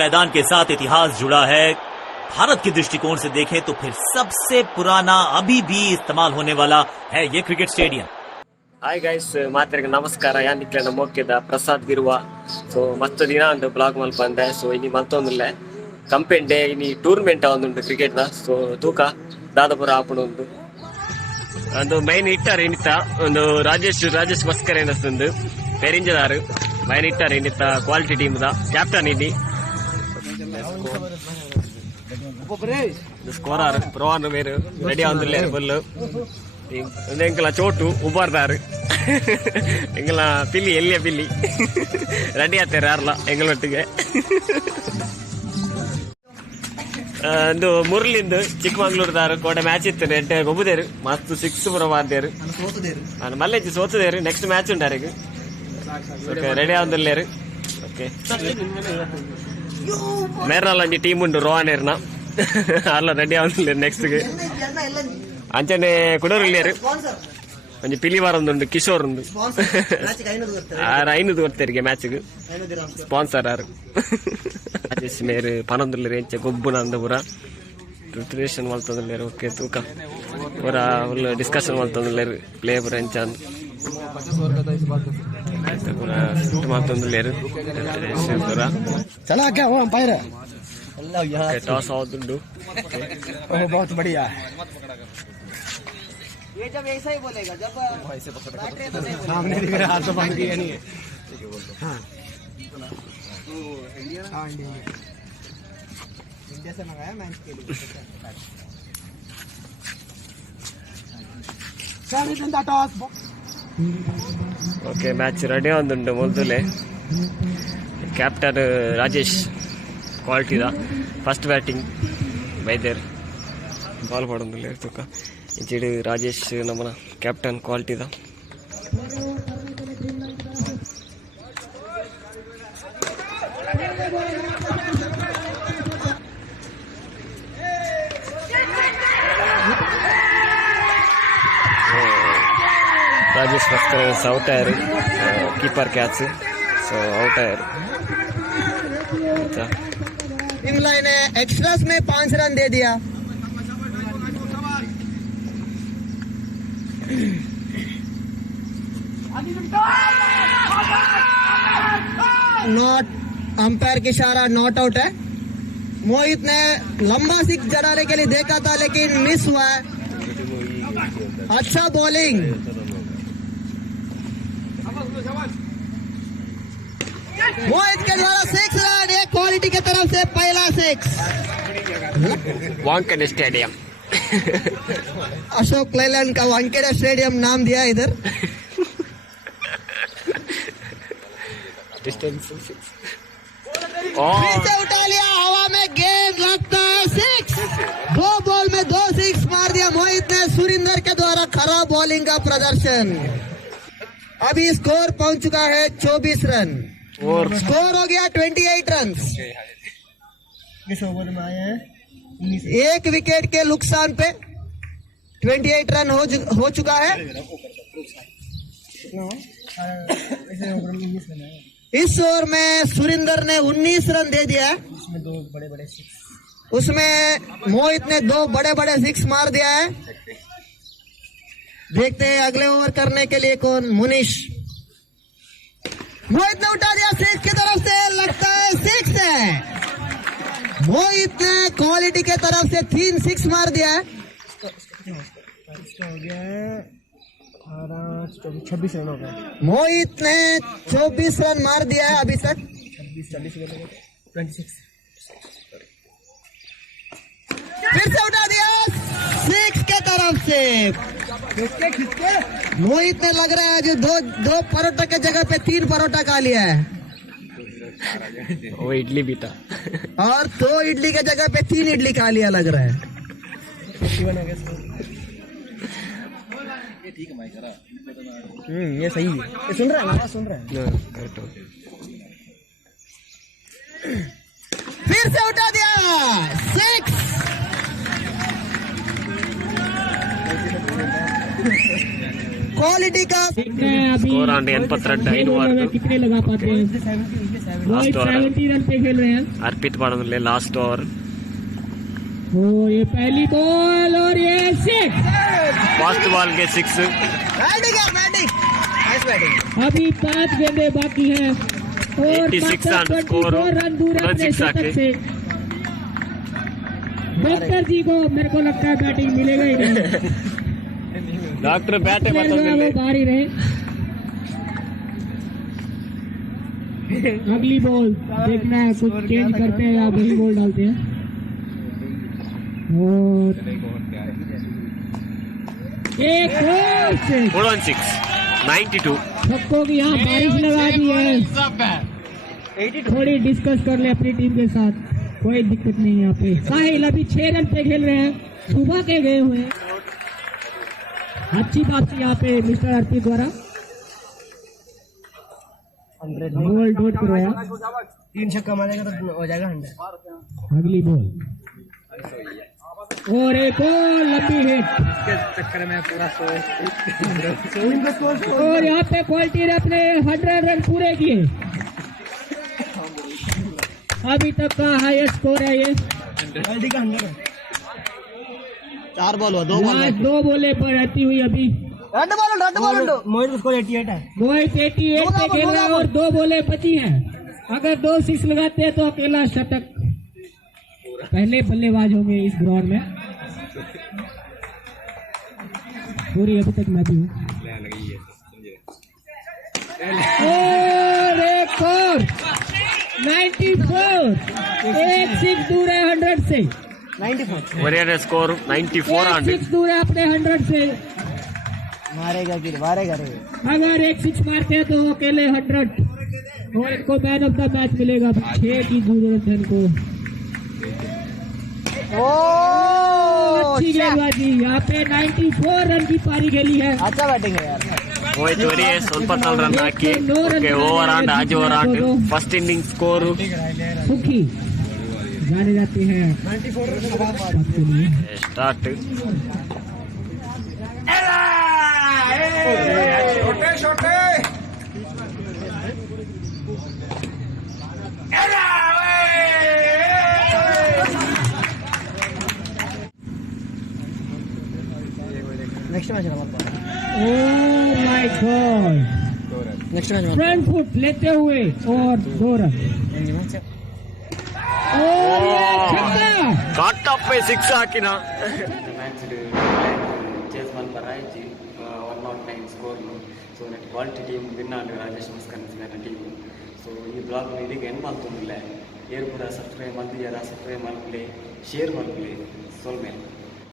मैदान के साथ इतिहास जुड़ा है। भारत के दृष्टिकोण से देखें तो फिर सबसे पुराना अभी भी इस्तेमाल होने वाला है ये क्रिकेट स्टेडियम। ಹಾಯ್ ಗೈಸ್ ಮಾತರಿಗೆ ನಮಸ್ಕಾರ ಯಾನಿಕ್ಲೆ ನಮ್ಮೊಕ್ಕಿದ ಪ್ರಸಾದ್ ಗಿರುವ ಸೊ ಮಸ್ತ್ ದಿನ ಒಂದು ಬ್ಲಾಗ್ ಮಲ್ಪ ಅಂದೆ ಸೊ ಇನಿ ಮಲ್ತೊಂದುಲ್ಲ ಕಂಪೆಂಡೆ ಇನಿ ಟೂರ್ನಮೆಂಟ್ ಒಂದುಂಟು ಕ್ರಿಕೆಟ್ದ ಸೊ ತೂಕ ದಾದಪುರ ಆಪುಣ ಉಂಟು ಒಂದು ಮೈನ್ ಇಟ್ಟಾರೆ ಇನ್ನಿತ್ತ ಒಂದು ರಾಜೇಶ್ ಮಸ್ಕರ್ ಏನಸ್ತುಂದು ಪೆರಿಂಜದಾರು ಮೈನ್ ಇಟ್ಟಾರೆ ಇನ್ನಿತ್ತ ಕ್ವಾಲಿಟಿ ಟೀಮ್ ದ ಕ್ಯಾಪ್ಟನ್ ಇಲ್ಲಿ ಸ್ಕೋರರ್ ಪ್ರೋನ್ ಬೇರು ರೆಡಿ ಆಂದುಲ್ಲ ಫುಲ್ ಎಂಕಲ ಚೋಟು ಉಬಾರ್ದಾರು ಎಂಗಲ ಪಿಲ್ಲಿ ಎಲ್ಲಿಯ ಪಿಲ್ಲಿ ರೆಡಿ ಆಗ್ತಾರೆ ಯಾರಲ್ಲ ಎಂಗಳೊಟ್ಟಿಗೆ ಒಂದು ಮುರಳಿಂದು ಚಿಕ್ಕಮಂಗ್ಳೂರ್ದಾರು ಕೋಟೆ ಮ್ಯಾಚ್ ಇತ್ತು ಎಂಟೆ ಗೊಬ್ಬದೇರು ಮಸ್ತ್ ಸಿಕ್ಸ್ ಪುರ ಬಾರ್ದೇರು ನಾನು ಮಲ್ಲೆಜ್ಜಿ ಸೋತದೇರು ನೆಕ್ಸ್ಟ್ ಮ್ಯಾಚ್ ಉಂಟಾರಿಗೆ ಓಕೆ ರೆಡಿ ಆಂದುಲ್ಲೇರು ಓಕೆ ಮೇರ್ನಲ್ಲೊಂದು ಟೀಮ್ ಉಂಟು ರೋಹನೇರ್ನ ಅಲ್ಲ ರೆಡಿ ಆಂದುಲ್ಲೇರು ನೆಕ್ಸ್ಟ್ಗೆ ಅಂಚನೆ ಕುಡೋರಿಲ್ಲೇರು ಒಂಜಿ ಪಿಲಿವಾರ ಒಂದುಂಡು ಕಿಶೋರ್ ಉಂಡು ಐನೂರು ಕೊಡ್ತಾರಿಗೆ ಮ್ಯಾಚ್ಗೆ ಸ್ಪಾನ್ಸರ್ ಯಾರು ರಾಜೇಶ್ ಮೇರು ಪನೊಂದುಲ್ಲೇರು ಎಂಚ ಗೊಬ್ಬುನ ಅಂದ ಪೂರ ಪ್ರಿಪರೇಷನ್ ಮಲ್ತೊಂದುಲ್ಲೇರು ಓಕೆ ತೂಕ ಪೂರ ಫುಲ್ ಡಿಸ್ಕಷನ್ ಮಲ್ತೊಂದುಲ್ಲೇರು ಪ್ಲೇ ಪೂರ ಎಂಚ ಪೂರ ಫಿಟ್ ಮಲ್ತೊಂದುಲ್ಲೇರು ಪೂರ ಟಾಸ್ ಆಗುದುಂಡು बहुत बढ़िया ये जब ऐसा ही बोलेगा जब सामने दिख रहा हाथ तो बंद किया नहीं है हाँ इंडिया से मंगाया मैच के लिए ಓಕೆ ಮ್ಯಾಚ್ ರೆಡಿ ಆಗುದುಂಡು ಮೊದಲೇ ಕ್ಯಾಪ್ಟನ್ ರಾಜೇಶ್ ಕ್ವಾಲಿಟಿದ ಫಸ್ಟ್ ಬ್ಯಾಟಿಂಗ್ ಬೈದೇರ್ ಬಾಲ್ ಪಡೊಂದುಲ್ಲ ತೂಕ ಇಂಚಿಡು ರಾಜೇಶ್ ನಮ್ಮನ ಕ್ಯಾಪ್ಟನ್ ಕ್ವಾಲಿಟಿದ ರಾಜೇಶ್ ಮಸ್ಕರ್ ಔಟ್ ಆಯರು ಕೀಪರ್ ಕ್ಯಾಚ್ ಸೊ ಔಟ್ ಆಯರು इंग्लैंड ने एक्स्ट्रास में 5 रन दे दिया। नॉट अंपायर की इशारा नॉट आउट है। मोहित ने लंबा सिक्स जड़ाने के लिए देखा था लेकिन मिस हुआ है। अच्छा बॉलिंग मोहित के द्वारा 6 रन एक क्वालिटी की तरफ से पहला 6 वानखेड़े स्टेडियम अशोक लेलैंड का वानखेड़े स्टेडियम नाम दिया इधर डिस्टेंस फिर से उठा लिया हवा में गेंद लगता है 6 2 बॉल में 2 6 मार दिया मोहित ने सुरिंदर के द्वारा खराब बॉलिंग का प्रदर्शन। अभी स्कोर पहुंच चुका है 24 रन और स्कोर हो गया 28 रन। किस ओवर में आए हैं एक विकेट के नुकसान पे 28 रन हो चुका है। इस ओवर में सुरिंदर ने 19 रन दे दिया है। उसमें 2 बड़े सिक्स उसमें मोहित ने 2 बड़े सिक्स मार दिया है। देखते हैं अगले ओवर करने के लिए कौन। मुनीश मोहित ने उठा दिया 6 की तरफ से लगता है 6 है। मोहित ने क्वालिटी के तरफ से 3 6 मार दिया है। इसका हो गया 26 रन हो गए। मोहित ने 24 रन मार दिया है अभी तक। 26 फिर से उठा दिया 6 के तरफ से। मोहित ने लग रहा है जो दो परोटा के जगह पे 3 परोटा खा लिया है वो इडली भी था और 2 इडली के जगह पे 3 इडली खा लिया लग रहा है। ये सही है। ये सुन रहा है आवाज सुन रहा है करेक्ट फिर से उठा दिया 6 6 क्वालिटी का देखते हैं अभी स्कोर आंड 82 कितने लगा पाते हैं। लास्ट ओवर 70 रन पे खेल रहे हैं। अर्पित पड़े लास्ट ओवर ओ ये पहली बॉल और ये 6। फर्स्ट बॉल के 6 बैटिंग है, बैटिंग नाइस बैटिंग। अभी 5 गेंदें बाकी हैं और 86 रन स्कोर, रन दूर है अपने 26 शतक आके। से। डॉक्टर जी को मेरे को लगता है बैटिंग मिलेगा ही नहीं। डॉक्टर बैटे वो बाहर ही रहे। अगली बॉल देखना है, कुछ चेंज करते हैं या वही बॉल डालते हैं। और एक और से 92 सबको भी यहाँ बारिश लगा दी है। थोड़ी डिस्कस कर ले अपनी टीम के साथ, कोई दिक्कत नहीं है यहाँ पे। साहिल अभी 6 रन पे खेल रहे हैं, सुबह के गए हुए हैं। अच्छी बात थी यहाँ पे मिस्टर अर्पित द्वारा बॉल डॉट करवाया। 3 छक्का मारेगा तो हो जाएगा 100। अगली बॉल और एक और लंबी हिट चक्कर में पूरा और यहाँ पे क्वालिटी ने अपने 100 रन पूरे किए। अभी तक का हाईएस्ट स्कोर है ये। क्वालिटी का 100 है। 4 बॉल हुआ, 2 बॉल लास्ट 2 बॉले पर रहती हुई अभी रन बॉल मोहित को स्कोर 88 है। मोहित 88 पे खेल रहा है और 2 बॉले बची हैं। अगर 2 6 लगाते हैं तो अकेला शतक। पहले बल्लेबाज होंगे इस ग्राउंड में। पूरी अभी तक मैं भी हूँ। और एक और 94, एक 6 दूर है 100 से। 94 वरियर स्कोर 94 एक 6 दूर है अपने 100 से। मारेगा कि मारेगा रे। अगर एक 6 मारते हैं तो अकेले 100 और इनको मैन ऑफ द मैच मिलेगा। 6 की जरूरत है इनको। अच्छी गेंदबाजी यहाँ पे 94 रन की पारी खेली है। अच्छा बैटिंग है यार। मोहित वरियर ಸ್ವಲ್ಪ ರನ್ ಹಾಕಿ ಓಕೆ ಓವರ್ ಆಂಡ್ ಆಜ್ over and first inning score सुखी जाने जाते हैं 94 स्टार्ट। नेक्स्ट मैच हमारे पास। Oh my god, next match front foot लेते हुए और 2 रन। और ये छक्का। कट ऑफ पे 6 ಹಾಕಿನ ಮ್ಯಾಚ್ ಚೇಸ್ ಬಂದು ಬರಾಯಿತು 109 score. So net quality team win and Rajesh Maskan team. So ಈ ಬ್ಲಾಗ್ ಇದೀಗ ಏನು ಮಾಡ್ತಿಲ್ಲ, ಏರು ಕೂಡ ಸಬ್ಸ್ಕ್ರೈಬ್ ಮಾಡ್ತಿದ್ದಾರೆ, ಸಬ್ಸ್ಕ್ರೈಬ್ ಮಾಡ್ಕೊಳ್ಳಿ, ಶೇರ್ ಮಾಡ್ಕೊಳ್ಳಿ ಸೋಲ್ಮೇಲೆ.